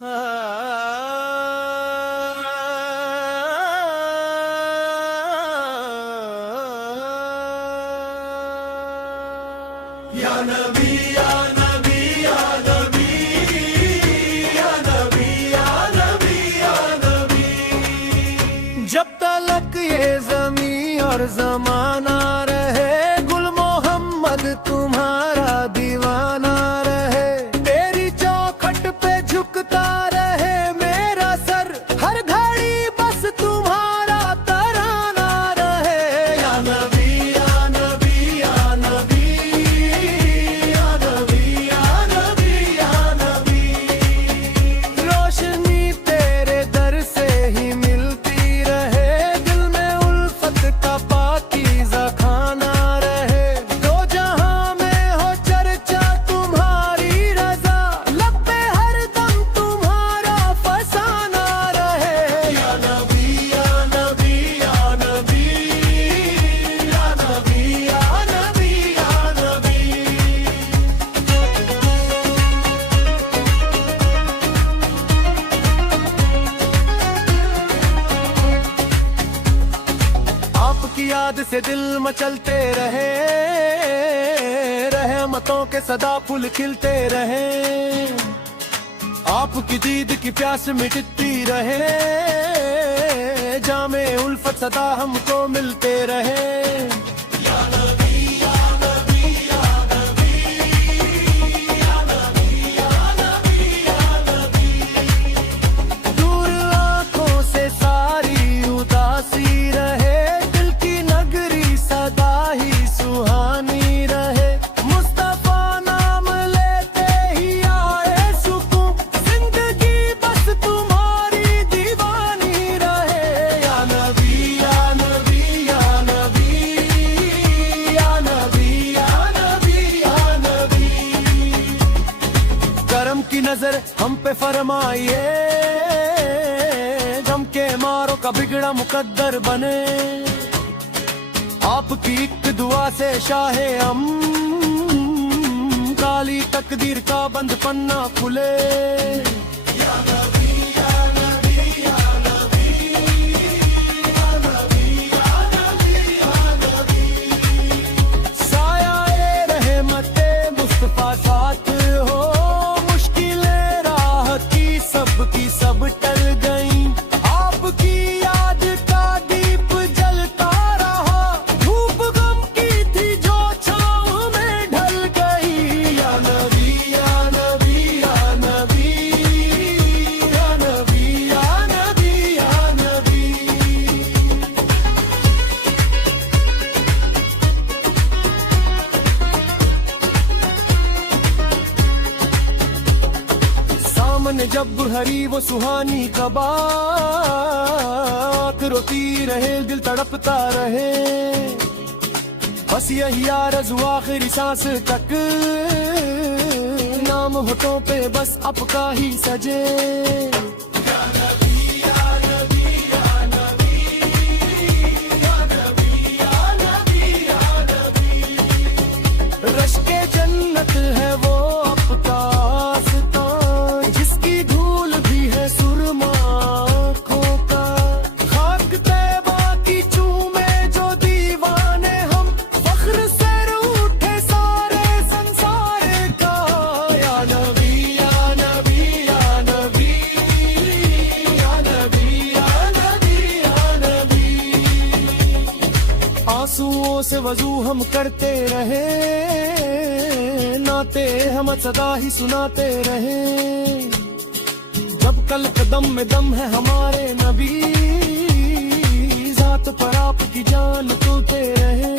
या नबी या नबी या नबी या नबी या नबी या नबी। जब तलक ये ज़मी और ज़माना रहे, गुल मोहम्मद तुम्हारा दीवाना रहे। तेरी चौखट पे झुकता रहे मेरा सर, हर घड़ी बस तुम्हारा तराना रहे। या नबी या नबी या नबी या नबी या नबी या नबी। रोशनी तेरे दर से ही मिलती रहे, दिल में उल्फत का पाकीज़ा खाना रहे। दो जहां में हो चर्चा तुम्हारी रजा, लब पे हर दम तुम्हारा फसाना रहे। या नबी या नबी या नबी या नबी या नबी या नबी। आपकी याद से दिल मचलते रहे, रहमतों के सदा फूल खिलते रहे। आपकी दीद की प्यास मिटती रहे, जामे उल्फत सदा हमको मिलते रहे। दूर आंखों से सारी उदासी रहे, दिल की नगरी सदा ही सुहानी रहे। मुस्तफा नाम लेते ही आए सुकून, जिंदगी बस तुम्हारी दीवानी रहे। या नबी या नबी या नबी या नबी या नबी या नबी। करम की नजर हम पे फरमाइए, गम के मारो का बिगड़ा मुकद्दर बने। आपकी एक दुआ से शाहे हम, काली तकदीर का बंद पन्ना खुले। साया रहमते मुस्तफा साथ हो, मुश्किलें राह की सब टल गई। आपकी याद का दीप जलता रहा, धूप गम की थी जो छाँव में ढल गई। या नबी या नबी या नबी या नबी या नबी या नबी। सामने जब हरी वो सुहानी कबाक, रोती रहे दिल तड़पता रहे। बस यही आरज़ू आखिरी सांस तक, नाम होठों पे बस आपका ही सजे। रश्के जन्नत है वो आपका आस्ता, जिसकी धूल भी है सुरमा आँखों का। खाक तैबा की चूमे जो दीवाने हम, फख्र से उठे सारे संसार का। या नबी या नबी या नबी या नबी या नबी या नबी। आंसुओं से वजू हम करते रहे, नाते हम सदा ही सुनाते रहे। जब कल कदम में दम है हमारे नबी, जात पर आपकी जान तुलते रहे।